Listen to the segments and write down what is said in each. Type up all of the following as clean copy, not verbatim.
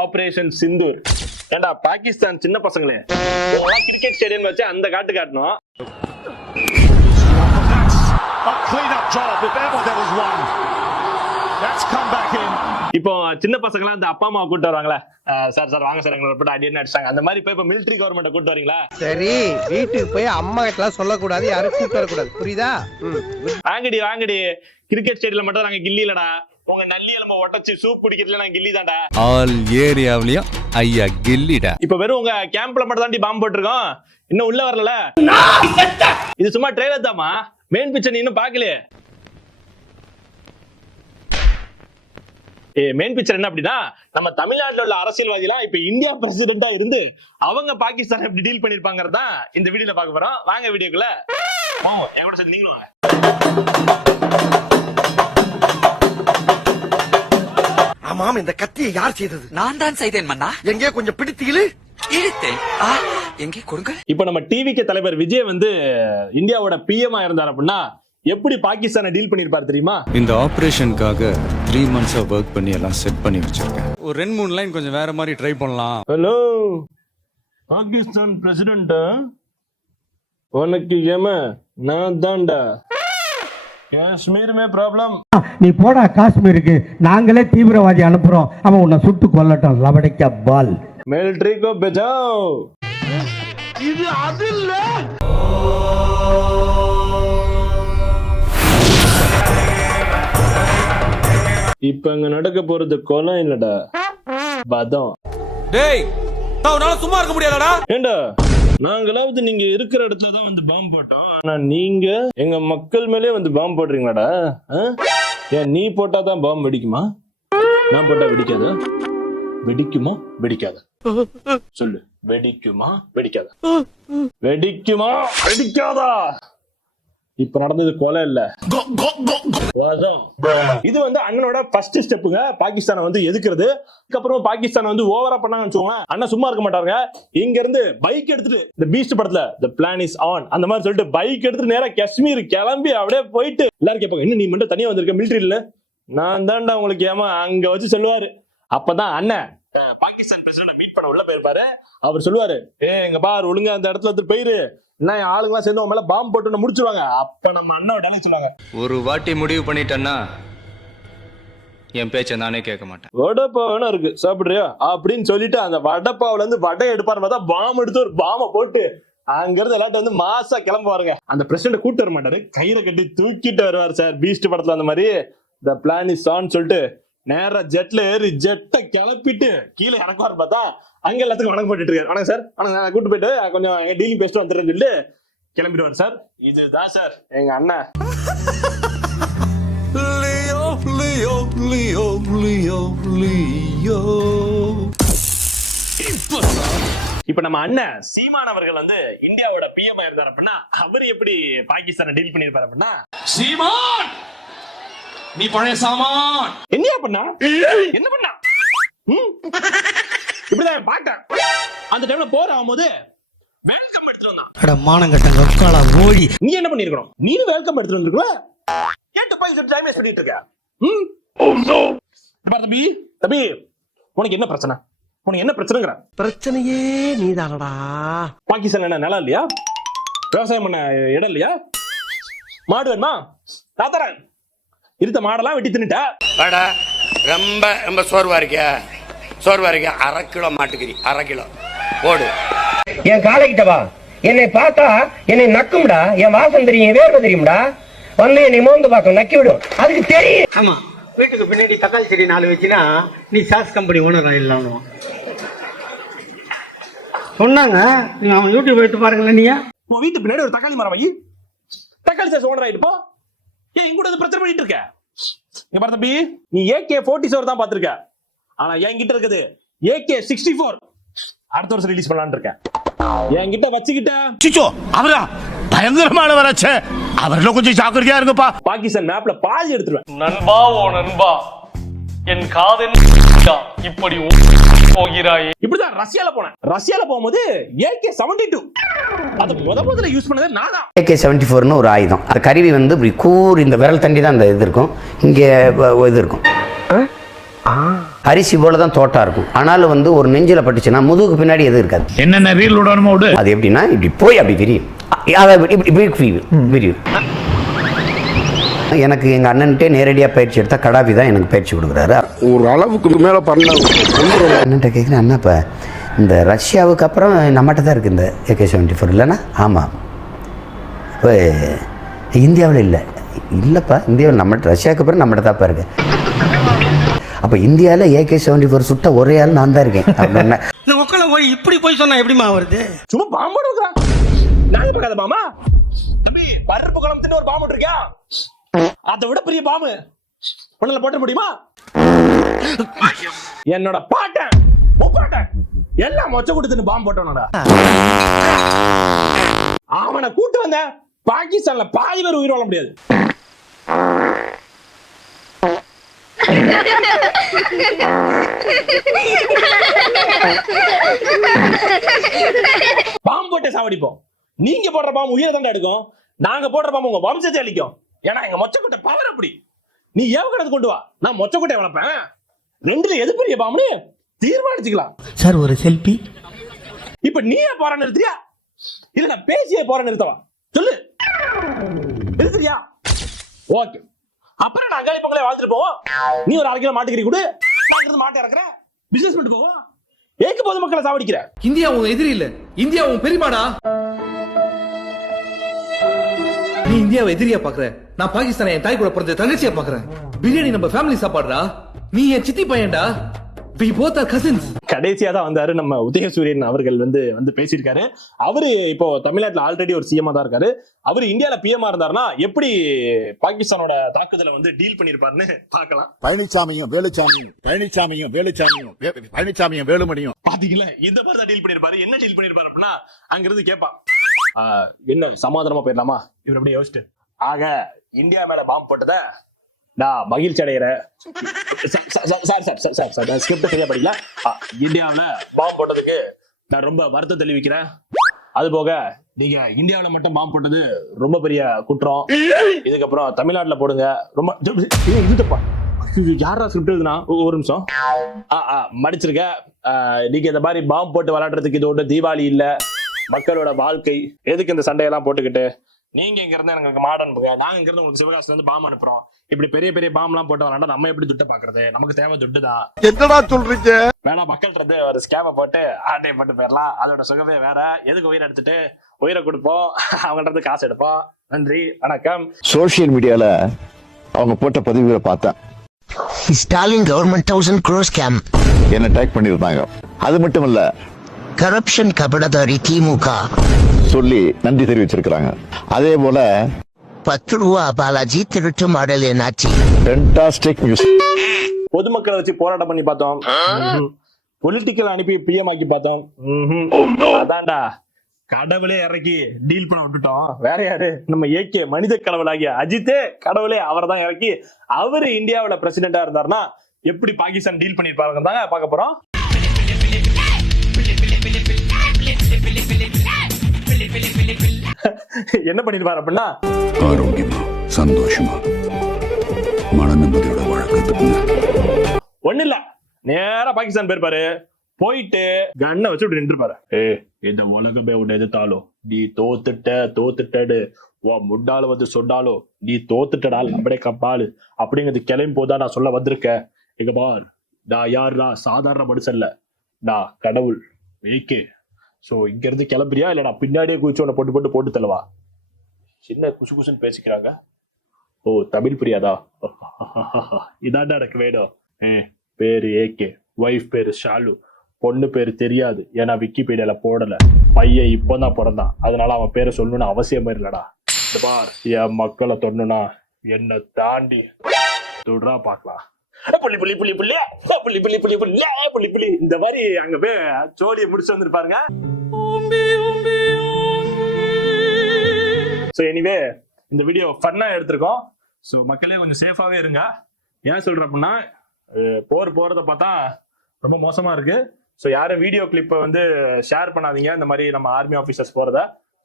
Operation Sindoor. ஏண்டா பாகிஸ்தான் சின்ன பசங்களே, கிரிக்கெட் ஸ்டேடியம் வச்சு அந்த காட்டு காட்டணும். இப்போ சின்ன பசங்களா அந்த அப்பா அம்மா கூட்டு வருவாங்களா, சார் சார் வாங்க சார் எங்களை போட்டு அடின்னு அடிச்சாங்க, அந்த மாதிரி இப்ப மிலிட்டரி கவர்மெண்ட் கூட்டு வரீங்களா? சரி, வீட்டுக்கு போய் அம்மா கிட்ட சொல்லக்கூடாது, யாரும் கூட்டு வரக்கூடாது, புரியுதா? வாங்கடி வாங்கடி, கிரிக்கெட் ஸ்டேடியம்ல மட்டும் நாங்க கில்லி இல்லடா, உங்க நல்லி எலும்ப ஒட்டச்சு சூப் குடிக்கிறதுல நாங்க கில்லி தான்டா. ஆல் ஏரியாவிலயும் ஐயா கில்லிடா. இப்ப வெறும் உங்க கேம்ப்ல மட்டும் தாண்டி பாம்பு போட்டிருக்கோம், இன்னும் உள்ள வரல. இது சும்மா ட்ரெய்லர் தாமா, மெயின் பிக்சர் நீ இன்னும் பாக்கலையே. மெயின் பிக்சர் என்ன அப்படின்னா, நம்ம தமிழ்நாட்டில் உள்ள அரசியல்வாதிலாம் இப்ப இந்தியா பிரசிடென்டா இருந்து அவங்க பாகிஸ்தான் எப்படி டீல் பண்ணிருப்பாங்கறதா இந்த வீடியோல பார்க்க போறோம். வாங்க வீடியோக்குள்ள. என் கூட சேர்ந்து நீங்களும் வாங்க. ஆமாம், இந்த கத்தியை யார் செய்தது? நான் தான் செய்தேன் மன்னா. எங்கே கொஞ்சம் பிடித்தீங்களே? இழுத்தேன். எங்கே கொடுங்க. இப்ப நம்ம டிவிக்கு தலைவர் விஜய் வந்து இந்தியாவோட பிஎம் இருந்தார் அப்படின்னா எப்படி பாகிஸ்தானை டீல் பண்ணிருப்பாரு தெரியுமா? இந்த ஆபரேஷனுக்காக 3 months ஒர்க் பண்ணி எல்லாம் செட் பண்ணி வச்சிருக்கேன். ஒரு 2-3 லைன் கொஞ்சம் வேற மாதிரி ட்ரை பண்ணலாம். ஹலோ பாகிஸ்தான் பிரசிடென்ட், உனக்கு ஏமா நான் தான்டா. காஷ்மீர் மே ப்ராப்ளம். நீ போடா காஷ்மீருக்கு, நாங்களே தீவிரவாதி அனுப்புறோம், அவன் உன்னை சுட்டு கொல்லட்டும். லபடைக்கா பால். மிலிட்டரி கோ பச்சாओ. இது அது இல்ல. இப்ப அங்க நடக்க போறது கொலை இல்லடா, பதம். டேய், நானால சும்மா இருக்க முடியாதடா. ஏண்டா, நாங்களாவது நீங்க இருக்கிற இடத்துல தான் வந்து பாம்பு போட்டோம், ஆனா நீங்க எங்க மக்கள் மேலே வந்து பாம்பு போடுறீங்களாடா? ஏன் நீ போட்டாதான் பாம்பு வெடிக்குமா? நான் போட்டா வெடிக்காது? வெடிக்குமா வெடிக்காத? சொல்லு, வெடிக்குமா வெடிக்காத? வெடிக்குமா வெடிக்காதா? இப்ப நடந்தது கொலை இல்ல, இது வந்து அண்ணனோட ஃபர்ஸ்ட் ஸ்டெப்புங்க. பாகிஸ்தானை வந்து எதுக்குறது. அதுக்கப்புறம் பாகிஸ்தான் வந்து ஓவரா பண்ணாங்கன்னு வச்சுக்கோங்களேன், அண்ணன் சும்மா இருக்க மாட்டாங்க. இங்க இருந்து பைக் எடுத்துட்டு, இந்த பீஸ்ட் படத்துல the plan is on அந்த மாதிரி சொல்லிட்டு பைக் எடுத்துட்டு நேரா காஷ்மீர் கிளம்பி அப்படியே போயிட்டு எல்லாரும் கேட்பாங்க, என்ன நீ மட்டும் தனியா வந்திருக்க மிலிட்டரியில? நான் தான்டா உங்களுக்கு ஏமா அங்க வச்சு சொல்லுவாரு. அப்பதான் அண்ணன் பாகிஸ்தான் பிரசிடென்ட் மீட் பண்ண உள்ள போயிருப்பாரு. அவர் சொல்லுவாரு, எங்க பார் ஒழுங்கா அந்த இடத்துல எடுத்து போயிரு, என்ன ஆளுங்கெல்லாம் சேர்ந்து மேல பாம்பு போட்டு முடிச்சுவாங்க. அப்ப நம்ம அண்ணன் டைலாக் சொல்லுவாங்க, ஒரு வாட்டி முடிவு பண்ணிட்டேன்னா என் பேச்ச நானே கேட்க மாட்டேன். வடப்பாவனா இருக்கு சாப்பிடுறியா அப்படின்னு சொல்லிட்டு அந்த வடப்பாவில இருந்து வடை எடுப்பாரு. பார்த்தா பாம்பு எடுத்து ஒரு பாம்பை போட்டு அங்க இருந்து எல்லாத்தையும் வந்து மாசா கிளம்புவாருங்க. அந்த பிரசிடென்ட் கூட்டு வர மாட்டாரு, கயிறை கட்டி தூக்கிட்டு வருவாரு. சார் பீஸ்ட் படத்துல அந்த மாதிரி the plan is on சொல்லிட்டு நேரா ஜெட்ல ஏறி ஜெட்டை கிளப்பிட்டு கீழே இறக்குவாரு. பார்த்தா அங்க எல்லாத்துக்கும் வணக்கம் போட்டுட்டு இருக்காரு. வணக்கம் சார், வணக்கம், கூட்டு போயிட்டு கொஞ்சம் டீலிங் பேசிட்டு வந்துடுறேன்னு சொல்லிட்டு கிளம்பிடுவாரு. சார் இதுதான் சார் எங்க அண்ணன். Leo Leo Leo Leo Leo. இப்ப நம்ம அண்ணன் சீமான் அவர்கள் வந்து இந்தியாவோட பிஎம் இருந்தார் அப்படின்னா அவர் எப்படி பாகிஸ்தானை டீல் பண்ணிருப்பாரு அப்படின்னா, சீமான் நீ பழைய சாமான். என்ன பண்ணா என்ன பண்ணா இப்படிதான் பாட்டேன். அந்த டைம்ல போறாகும் போது வெல்கம் எடுத்துட்டு வந்தான். மானங்கட்ட ஓடி நீ என்ன பண்ணிருக்கணும்? நீனும் வெல்கம் எடுத்துட்டு வந்திருக்கல, கேட்டு போய் சொல்லிட்டு டைம் வேஸ்ட் பண்ணிட்டு இருக்க. தம்பி தம்பி, உனக்கு என்ன பிரச்சனை? உனக்கு என்ன பிரச்சனைங்கிற? பிரச்சனையே நீதானடா. பாகிஸ்தான் என்ன நிலம் இல்லையா? விவசாயம் பண்ண இடம் இல்லையா? மாடு வேணுமா? தாத்தரன் இருந்த மாடெல்லாம் வெட்டி தின்னுட்டா. ரொம்ப ரொம்ப சோர்வா இருக்கியா? அரை கிலோ மாட்டுக்கறி, அரை கிலோ போடு. என் காலைக்கிட்ட வா, என்னை பார்த்தா என்னை நக்கும்டா, என் வாசம் தெரியும், வேர்வை தெரியும்டா, வந்து என்னை மோந்து பார்க்கும், நக்கி விடும், அதுக்கு தெரியும். ஆமா, வீட்டுக்கு பின்னாடி தக்காளி செடி 4 வச்சுனா நீ சாஸ் கம்பெனி ஓனர் ஆயிடலாம் சொன்னாங்க. நீங்க அவன் யூடியூப் எடுத்து பாருங்களேன். நீங்க உன் வீட்டு பின்னாடி ஒரு தக்காளி மரம் வை, தக்காளி சாஸ் ஓனர் ஆயிட்டு போ. ஏன் இங்க கூட பிரச்சனை பண்ணிட்டு இருக்க? இங்க பாரு தம்பி, நீ AK-47 தான் பாத்துருக்க, ஆனா என்கிட்ட இருக்குது AK-64. அடுத்த வருஷம் ரிலீஸ் பண்ணலாம்னு இருக்கேன். என்கிட்ட வச்சுக்கிட்ட சிச்சோ அவரா பயங்கரமான வரச்சே, அவர்ல கொஞ்சம் ஜாக்கிரதையா இருங்கப்பா. பாகிஸ்தான் மேப்ல பாதி எடுத்துருவேன். நண்பா ஓ நண்பா, என் காதல் இப்படி போகிறாயே. இப்படிதான் ரஷ்யால போனேன். ரஷ்யால போகும்போது AK-72 அது முதல்ல யூஸ் பண்ணதே நான் தான். AK-74 ஒரு ஆயுதம். அந்த கருவி வந்து இப்படி கூர், இந்த விரல் தண்டி தான் அந்த இது இருக்கும், இங்கே இது இருக்கும். அரிசி போல தான் தோட்டா இருக்கும். ஆனாலும் வந்து ஒரு நெஞ்சில பட்டுச்சுன்னா முதுகுக்கு பின்னாடி எதுவும் இருக்காது. என்னென்ன ரீல் விடணுமோ விடு. அது எப்படின்னா இப்படி போய் அப்படி விரியும். அதை விரியும். எனக்கு எங்க அண்ணன்ட்டே நேரடியா பயிற்சி எடுத்தா கடாபி தான் எனக்கு பயிற்சி கொடுக்குறாரு. ஒரு அளவுக்கு மேல பண்ண அண்ணன்ட்ட கேட்குறேன், அண்ணா இப்போ இந்த ரஷ்யாவுக்கு அப்புறம் நம்மகிட்ட தான் இருக்குது இந்த AK-74 இல்லைன்னா? ஆமாம். இப்போ இந்தியாவில் இல்லைப்பா, இந்தியாவில் நம்மகிட்ட, ரஷ்யாவுக்கு அப்புறம் நம்மகிட்ட தான்ப்பா இருக்கு. அப்போ இந்தியாவில் AK-74 சுட்ட ஒரே ஆள் நான் தான் இருக்கேன் அப்படின்னா இந்த உக்களை போய் இப்படி போய் சொன்னா எப்படிமா வருது? சும்மா பாம்பு இருக்கிறான். நாங்க பார்க்காத பாமா தம்பி, பருப்பு குழம்புன்னு ஒரு பாம்பு இருக்கியா? அதை விட பெரிய பாம்பு உன்னால போட்ட முடியுமா? என்னோட பாட்டன் முப்பாட்டன் எல்லாம் மொச்ச கொடுத்துன்னு பாம்பு போட்டவனோட அவனை கூட்டு வந்த பாகிஸ்தான்ல பாதி பேர் உயிர் வாழ முடியாது. பாம்பு போட்டு சாவடிப்போம். நீங்க போடுற பாம்பு உயிரை தாண்டா எடுக்கும். நாங்க போடுற பாம்பு உங்க வம்சத்தை அழிக்கும். ஏன்னா எங்க மொச்சக்கொட்டை பவர் அப்படி. நீ ஏவகடத்து கொண்டு வா, நான் மொச்சக்கொட்டை வளர்ப்பேன். ரெண்டுல எது பெரிய பாம்புன்னு தீர்மானிச்சுக்கலாம். சார் ஒரு செல்ஃபி. இப்ப நீயே போற நிறுத்தியா இல்ல நான் பேசியே போற நிறுத்தவா? சொல்லு, நிறுத்தியா? ஓகே, அப்புறம் நான் அங்காளி பொங்கலை வாழ்ந்துட்டு போவோம். நீ ஒரு 1/2 கிலோ மாட்டுக்கறி கொடு, நான் இருந்து மாட்டை இறக்குறேன், பிசினஸ் பண்ணிட்டு போவோம். ஏக்கு போது மக்களை சாவடிக்கிற. இந்தியா உன் எதிரி இல்ல, இந்தியா உன் பெரியமாடா. நீ இந்தியாவை எதிரியா பாக்குற, நான் பாகிஸ்தானை என் தாய் கூட பிறந்த தங்கச்சியா பாக்குறேன். பிரியாணி நம்ம ஃபேமிலி சாப்பாடுடா, நீ என் சித்தி பையன்டா. We both are cousins. கடைசியா தான் வந்தாரு நம்ம உதயசூரியன் அவர்கள் வந்து பேசியிருக்காரு. அவரு இப்போ தமிழ்நாட்டுல ஆல்ரெடி ஒரு சிஎம்மா தான் இருக்காரு. அவரு இந்தியால பிஎம்ஆ இருந்தாருன்னா எப்படி பாகிஸ்தானோட தாக்குதலை வந்து டீல் பண்ணிருப்பாருன்னு பார்க்கலாம். பழனிசாமியும் வேலுமணியும் பாத்தீங்களா, இந்த மாதிரி தான் டீல் பண்ணிருப்பாரு. என்ன டீல் பண்ணிருப்பாரு அப்படின்னா, அங்க இருந்து கேட்பான், என்ன சமாதானமா போயிடலாமா? இவர் அப்படியே யோசிச்சுட்டு, ஆக இந்தியா மேல பாம்பு போட்டத நான் மகிழ்ச்சி அடைகிறேன். ஸ்கிரிப்ட் சரியா படிக்கல. இந்தியாவில பாம்பு போட்டதுக்கு நான் ரொம்ப வருத்தம் தெரிவிக்கிறேன். அது போக நீங்க இந்தியாவில மட்டும் பாம்பு போட்டது ரொம்ப பெரிய குற்றம். இதுக்கப்புறம் தமிழ்நாட்டுல போடுங்க. ரொம்ப இதுப்பா, யாரா ஸ்கிரிப்ட் எழுதுனா? ஒரு நிமிஷம் மடிச்சிருக்க. நீங்க இந்த மாதிரி பாம்பு போட்டு விளையாடுறதுக்கு இது ஒன்று தீபாவளி இல்ல, மக்களோட வாழ்க்கை. எதுக்கு இந்த சண்டையெல்லாம் போட்டுக்கிட்டு? நீங்க இங்க இருந்து எனக்கு மாடு அனுப்புங்க, நாங்க இங்க இருந்து உங்களுக்கு சிவகாசில இருந்து பாம்பு அனுப்புறோம். இப்படி பெரிய பெரிய பாம்பு எல்லாம் போட்டு விளையாண்டா நம்ம எப்படி துட்ட பாக்குறது? நமக்கு தேவை துட்டு தான். என்னடா சொல்றீங்க? வேணா மக்கள்கிட்ட இருந்து ஒரு ஸ்கேம போட்டு ஆட்டையை போட்டு போயிடலாம். அதோட சுகமே வேற. எதுக்கு உயிரை எடுத்துட்டு உயிரை கொடுப்போம், அவங்கள்ட்ட இருந்து காசு எடுப்போம். நன்றி, வணக்கம். சோசியல் மீடியால அவங்க போட்ட பதிவுகளை பார்த்தேன். Stalin government 1000 crore scam. என்ன டேக் பண்ணிருந்தாங்க. அது மட்டும் இல்ல, கரப்ஷன் கபடதாரி திமுக சொல்லி நன்றி தெரிவிச்சிருக்கிறாங்க. அதே போல 10 ரூபா பாலாஜி திருட்டு மாடல் என்னாச்சு? Fantastic news. பொதுமக்களை வச்சு போராட்டம் பண்ணி பார்த்தோம், பொலிட்டிக்கல் அனுப்பி பிஎம் ஆக்கி பார்த்தோம். அதான்டா கடவுளே இறக்கி டீல் பண்ண விட்டுட்டோம். வேற யாரு? நம்ம ஏகே மனித கடவுளாகிய அஜித்தே கடவுளே அவர் தான் இறக்கி. அவரு இந்தியாவோட பிரசிடென்டா இருந்தாருன்னா எப்படி பாகிஸ்தான் டீல் பண்ணிருப்பாங்க தாங்க பார்க்க போறோம். என்ன பண்ணிருப்பாரு அப்படின்னா, ஆரோக்கியமா சந்தோஷமா மன நிம்மதியோட வாழ்க்கை. ஒண்ணு இல்ல, நேரா பாகிஸ்தான் போயிருப்பாரு. போயிட்டு கண்ணை வச்சு நின்று இருப்பாரு. இந்த உலகமே உன்னை எதிர்த்தாலும் நீ தோத்துட்டடு முட்டாளு வந்து சொன்னாலும் நீ தோத்துட்டடால் அப்படியே கப்பாளு அப்படிங்கிறது கிளம்பி போதா நான் சொல்ல வந்திருக்கேன். இங்க பார், நான் யாருடா? சாதாரண மனுஷன் இல்ல, நான் கடவுள் ஏகே. சோ இங்க இருந்து கிளம்புறியா இல்ல நான் பின்னாடியே குதிச்சு உன்னை போட்டு தள்ளவா? சின்ன குசு குசுன்னு பேசிக்கிறாங்க. ஓ, தமிழ் புரியாதா? இதாண்டா எனக்கு வேணும். பேரு ஏகே, வைஃப் பேரு ஷாலு, பொண்ணு பேரு தெரியாது ஏன்னா விக்கிபீடியால போடல. பையன் இப்பதான் பிறந்தான், அதனால அவன் பேரை சொல்லணும்னு அவசியமே இல்லடா. பார், என் மக்களை தொண்ணுனா என்ன தாண்டி தொடுறா பாக்கலாம். புள்ளி புள்ளி புள்ளி புள்ளி புள்ளி புள்ளி புள்ளி புள்ளி புள்ளி புள்ளி இந்த மாதிரி அங்க போய் ஜோடியை முடிச்சு வந்துருப்பாருங்க. சோ எனிவே இந்த வீடியோ ஃபன்னா எடுத்திருக்கோம். சோ மக்களே கொஞ்சம் சேஃபாவே இருங்க. ஏன் சொல்றேன் அப்படின்னா, போறத பார்த்தா ரொம்ப மோசமா இருக்கு. ஸோ யாரும் வீடியோ கிளிப்பை வந்து ஷேர் பண்ணாதீங்க, இந்த மாதிரி நம்ம ஆர்மி ஆஃபீஸர்ஸ் போறத.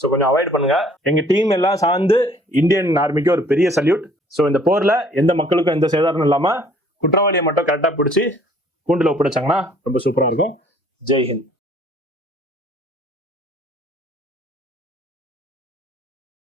ஸோ கொஞ்சம் அவாய்ட் பண்ணுங்க. எங்க டீம் எல்லாம் சார்ந்து இந்தியன் ஆர்மிக்கு ஒரு பெரிய சல்யூட். ஸோ இந்த போர்ல எந்த மக்களுக்கும் எந்த சேதாரம் இல்லாம குற்றவாளியை மட்டும் கரெக்டா பிடிச்சி கூண்டுல ஒப்படைச்சாங்கன்னா ரொம்ப சூப்பரா இருக்கும். ஜெய் ஹிந்த்.